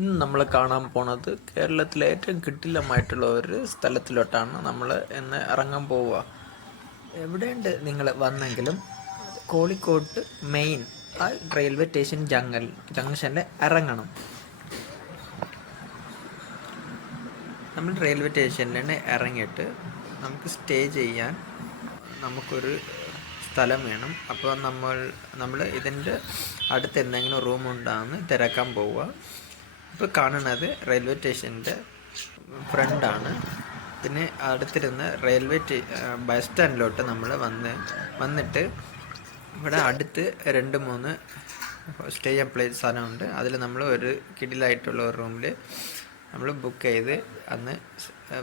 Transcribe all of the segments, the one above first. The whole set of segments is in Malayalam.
ഇന്ന് നമ്മൾ കാണാൻ പോണത് കേരളത്തിലെ ഏറ്റവും കിടിലമായിട്ടുള്ള ഒരു സ്ഥലത്തിലോട്ടാണ് നമ്മൾ ഇന്ന് ഇറങ്ങാൻ പോവുക. എവിടെയുണ്ട് നിങ്ങൾ വന്നെങ്കിലും കോഴിക്കോട്ട് മെയിൻ ആ റെയിൽവേ സ്റ്റേഷൻ ജംഗ്ഷനിൽ ഇറങ്ങണം. നമ്മൾ റെയിൽവേ സ്റ്റേഷനിൽ ഇറങ്ങിയിട്ട് നമുക്ക് സ്റ്റേ ചെയ്യാൻ നമുക്കൊരു സ്ഥലം വേണം. അപ്പോൾ നമ്മൾ ഇതിൻ്റെ അടുത്ത് എന്തെങ്കിലും റൂം ഉണ്ടാകുന്ന തിരക്കാൻ പോവുക. ഇപ്പോൾ കാണുന്നത് റെയിൽവേ സ്റ്റേഷൻ്റെ ഫ്രണ്ടാണ്. പിന്നെ അടുത്തിരുന്ന് ബസ് സ്റ്റാൻഡിലോട്ട് നമ്മൾ വന്നിട്ട് ഇവിടെ അടുത്ത് 2-3 സ്റ്റേ ചെയ്യാൻ പ്ലേസ് സ്ഥലമുണ്ട്. അതിൽ നമ്മൾ ഒരു കിടിലായിട്ടുള്ള ഒരു റൂമിൽ നമ്മൾ ബുക്ക് ചെയ്ത് അന്ന്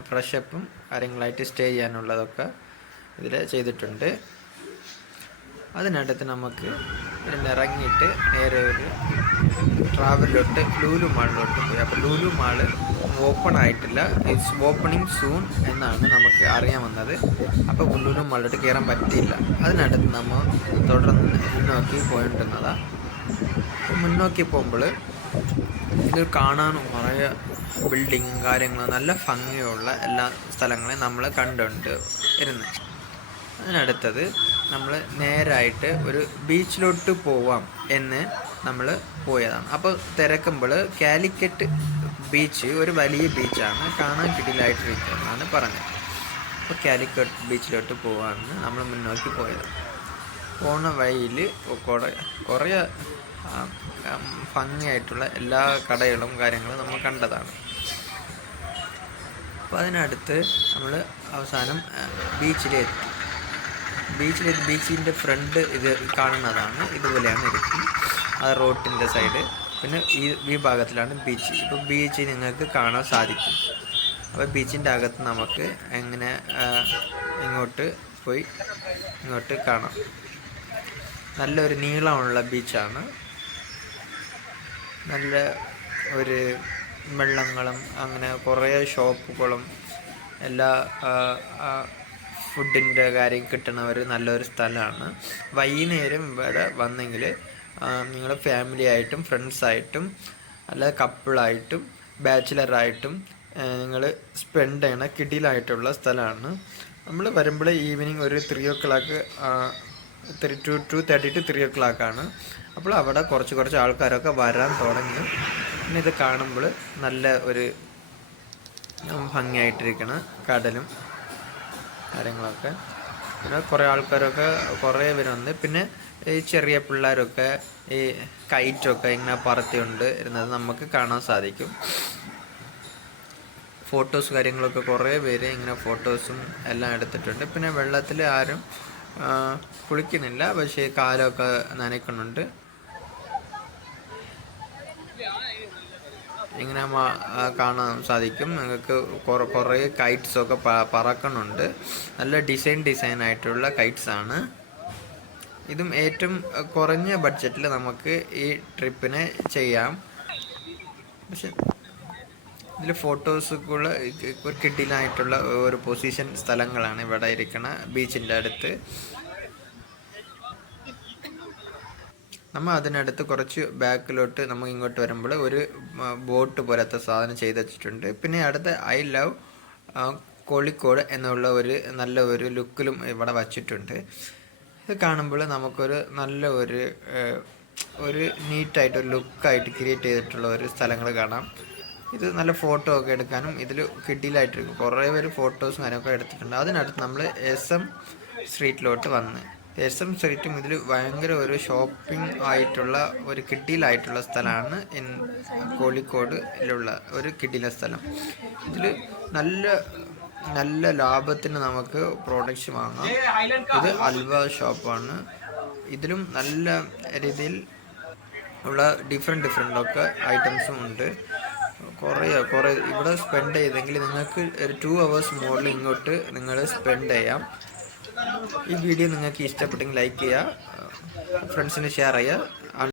ഫ്രഷപ്പും കാര്യങ്ങളായിട്ട് സ്റ്റേ ചെയ്യാനുള്ളതൊക്കെ ഇതിൽ ചെയ്തിട്ടുണ്ട്. അതിനടുത്ത് നമുക്ക് ഇറങ്ങിയിട്ട് നേരെ ഒരു ട്രാവലിലോട്ട് ലുലു മാളിലോട്ട് പോയി. അപ്പോൾ ലുലു മാള് ഓപ്പൺ ആയിട്ടില്ല, ഇറ്റ്സ് ഓപ്പണിങ് സൂൺ എന്നാണ് നമുക്ക് അറിയാൻ വന്നത്. അപ്പോൾ ലുലു മാളിലോട്ട് കയറാൻ പറ്റിയില്ല. അതിനടുത്ത് നമ്മൾ തുടർന്ന് മുന്നോക്കി പോയിട്ടുന്നതാണ്. മുന്നോക്കി പോകുമ്പോൾ ഇത് കാണാനും കുറേ ബിൽഡിങ്ങും കാര്യങ്ങളും നല്ല ഭംഗിയുള്ള എല്ലാ സ്ഥലങ്ങളെയും നമ്മൾ കണ്ടുകൊണ്ട് ഇരുന്ന്. അതിനടുത്തത് നമ്മൾ നേരായിട്ട് ഒരു ബീച്ചിലോട്ട് പോവാം എന്ന് നമ്മൾ പോയതാണ്. അപ്പോൾ തിരക്കുമ്പോൾ കാലിക്കറ്റ് ബീച്ച് ഒരു വലിയ ബീച്ചാണ്, കാണാൻ കിടിലായിട്ടിരിക്കുന്നതാണ് പറഞ്ഞത്. അപ്പോൾ കാലിക്കറ്റ് ബീച്ചിലോട്ട് പോകാമെന്ന് നമ്മൾ മുന്നോക്കി പോയത്. പോണ വഴിയിൽ കുറേ ഭംഗിയായിട്ടുള്ള എല്ലാ കടകളും കാര്യങ്ങളും നമ്മൾ കണ്ടതാണ്. അപ്പോൾ അതിനടുത്ത് നമ്മൾ അവസാനം ബീച്ചിലെത്തി. ബീച്ചിൻ്റെ ഫ്രണ്ട് ഇത് കാണുന്നതാണ്. ഇതുപോലെയാണ് ഇരിക്കും ആ റോഡിൻ്റെ സൈഡ്. പിന്നെ ഈ ഭാഗത്തിലാണ് ബീച്ച്. ഇപ്പോൾ ബീച്ച് നിങ്ങൾക്ക് കാണാൻ സാധിക്കും. അപ്പോൾ ബീച്ചിൻ്റെ അകത്ത് നമുക്ക് എങ്ങനെ ഇങ്ങോട്ട് പോയി ഇങ്ങോട്ട് കാണാം. നല്ലൊരു നീളമുള്ള ബീച്ചാണ്. നല്ല ഒരു വെള്ളങ്ങളും അങ്ങനെ കുറേ ഷോപ്പുകളും എല്ലാ ഫുഡിൻ്റെ കാര്യം കിട്ടുന്ന ഒരു നല്ലൊരു സ്ഥലമാണ്. വൈകുന്നേരം ഇവിടെ വന്നെങ്കിൽ നിങ്ങൾ ഫാമിലി ആയിട്ടും ഫ്രണ്ട്സായിട്ടും അല്ലാതെ കപ്പിളായിട്ടും ബാച്ചിലറായിട്ടും നിങ്ങൾ സ്പെൻഡ് ചെയ്യണ കിടിലായിട്ടുള്ള സ്ഥലമാണ്. നമ്മൾ വരുമ്പോൾ ഈവനിങ് ഒരു 3 o'clock 2:30 to 3 o'clock ആണ്. അപ്പോൾ അവിടെ കുറച്ച് ആൾക്കാരൊക്കെ വരാൻ തുടങ്ങി. പിന്നെ ഇത് കാണുമ്പോൾ നല്ല ഒരു ഭംഗിയായിട്ടിരിക്കണ കടലും കാര്യങ്ങളൊക്കെ. പിന്നെ കുറേ ആൾക്കാരൊക്കെ കുറേ പേര് വന്ന്. പിന്നെ ഈ ചെറിയ പിള്ളേരൊക്കെ ഈ കൈറ്റൊക്കെ ഇങ്ങനെ പറത്തിക്കൊണ്ട് ഇരുന്നത് നമുക്ക് കാണാൻ സാധിക്കും. ഫോട്ടോസ് കാര്യങ്ങളൊക്കെ കുറേ പേര് ഇങ്ങനെ ഫോട്ടോസും എല്ലാം എടുത്തിട്ടുണ്ട്. പിന്നെ വെള്ളത്തിൽ ആരും കുളിക്കുന്നില്ല, പക്ഷേ കാലൊക്കെ നനയ്ക്കുന്നുണ്ട്. ഇങ്ങനെ കാണാൻ സാധിക്കും നിങ്ങൾക്ക്. കുറേ കൈറ്റ്സൊക്കെ പറക്കുന്നുണ്ട്. നല്ല ഡിസൈൻ ആയിട്ടുള്ള കൈറ്റ്സാണ്. ഇതും ഏറ്റവും കുറഞ്ഞ ബഡ്ജറ്റിൽ നമുക്ക് ഈ ട്രിപ്പിനെ ചെയ്യാം. പക്ഷെ ഇതിൽ ഫോട്ടോസുകൾ കിടിലായിട്ടുള്ള ഒരു പൊസിഷൻ സ്ഥലങ്ങളാണ് ഇവിടെ ഇരിക്കണ ബീച്ചിൻ്റെ അടുത്ത്. നമ്മൾ അതിനടുത്ത് കുറച്ച് ബാക്കിലോട്ട് നമുക്ക് ഇങ്ങോട്ട് വരുമ്പോൾ ഒരു ബോട്ട് പോലത്തെ സാധനം ചെയ്ത് വെച്ചിട്ടുണ്ട്. പിന്നെ അടുത്ത് ഐ ലവ് കോഴിക്കോട് എന്നുള്ള നല്ല ഒരു ലുക്കിലും ഇവിടെ വച്ചിട്ടുണ്ട്. ഇത് കാണുമ്പോൾ നമുക്കൊരു നല്ല ഒരു നീറ്റായിട്ടൊരു ലുക്കായിട്ട് ക്രിയേറ്റ് ചെയ്തിട്ടുള്ള ഒരു സ്ഥലങ്ങൾ കാണാം. ഇത് നല്ല ഫോട്ടോ ഒക്കെ എടുക്കാനും ഇതിൽ കിടിലായിട്ടിരിക്കും. കുറേ പേര് ഫോട്ടോസും കാര്യമൊക്കെ എടുത്തിട്ടുണ്ട്. അതിനടുത്ത് നമ്മൾ SM സ്ട്രീറ്റിലോട്ട് വന്ന്. SM സ്ട്രീറ്റും ഇതിൽ ഭയങ്കര ഒരു ഷോപ്പിംഗ് ആയിട്ടുള്ള ഒരു കിടിലായിട്ടുള്ള സ്ഥലമാണ്. കോഴിക്കോടിലുള്ള ഒരു കിടില സ്ഥലം. ഇതിൽ നല്ല ലാഭത്തിന് നമുക്ക് പ്രോഡക്റ്റ്സ് വാങ്ങാം. ഇത് അൽവ ഷോപ്പാണ്. ഇതിലും നല്ല രീതിയിൽ ഉള്ള ഡിഫറെൻ്റ് ഒക്കെ ഐറ്റംസും ഉണ്ട്. കുറേ ഇവിടെ സ്പെൻഡ് ചെയ്തെങ്കിൽ നിങ്ങൾക്ക് ഒരു 2 hours മുകളിൽ ഇങ്ങോട്ട് നിങ്ങൾ സ്പെൻഡ് ചെയ്യാം. ഈ വീഡിയോ നിങ്ങൾക്ക് ഇഷ്ടപ്പെട്ടെങ്കിൽ ലൈക്ക് ചെയ്യുക, ഫ്രണ്ട്സിന് ഷെയർ ചെയ്യുക.